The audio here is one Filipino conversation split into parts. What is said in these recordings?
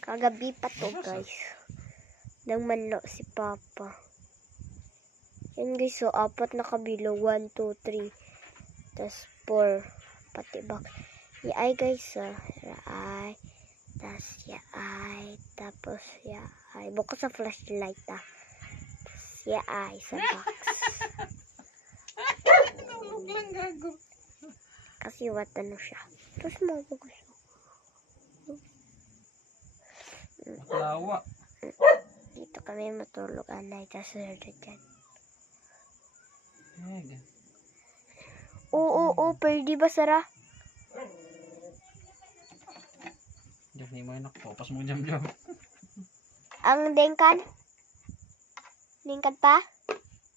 Kagabi pa to, guys. Nang manlo si Papa. Yan, guys. So, 4 na kabilo. 1, 2, 3. Tapos, 4. Pati box. Yaay, guys. Yaay. Tapos, yaay. Tapos, yaay. Bukas sa flashlight, Tapos, yaay sa box. Tulog lang, gago. Kasi what ano siya. Tapos, mabukas. Lawa. Dito kami matulog, anay. Tapos, dyan. Oo, pwede ba, Sarah? Diyan ni mo yung nakpopas mo dyan, Jam. Ang dengkan? Dengkan pa?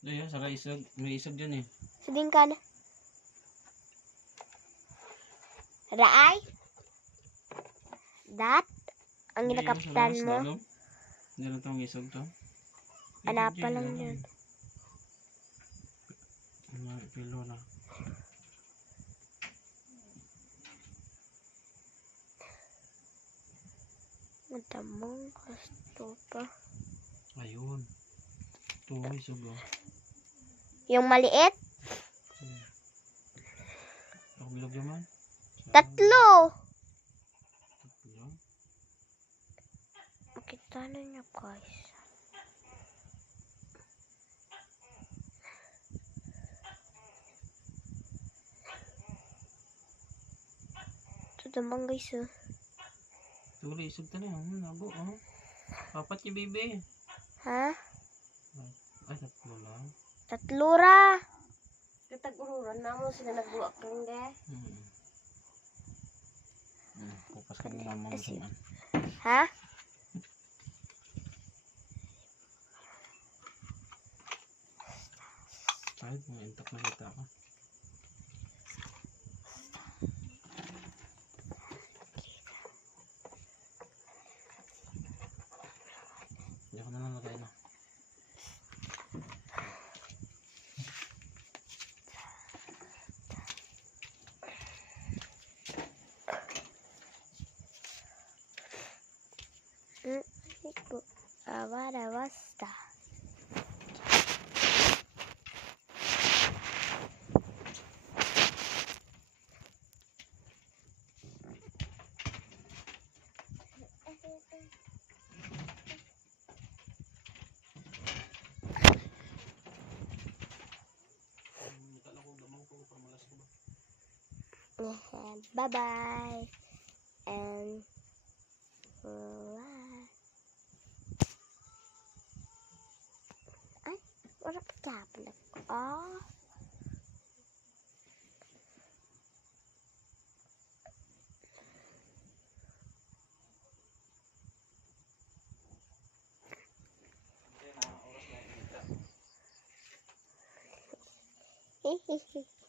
Diyan, saka isag. May isag dyan eh. Sa dengkan? Raay? Dat? Ang ginakaptan mo? Hindi na itong isag to. Anapa lang yun. Pilo na. Madamong kasto pa. Ayun. Ito, isag oh. Yung maliit? Ako bilog naman. 3! Tatlo. Makita na niya, guys. Ito naman, guys, oh. Ito ulit, isag ta na yun. Nabo, oh. 4 yung baby. Ha? Ay, 3 lang. 3 ra. Katag-ururan na mo sila nagbuwak kang de. Pupas ka ng mama mo sa Ha? kahit mga intak na kita ka. Diyan ka na lang lagay na. Awara basta. Bye-bye. And ay, wala pa tapon ako. Oh. Hehehe.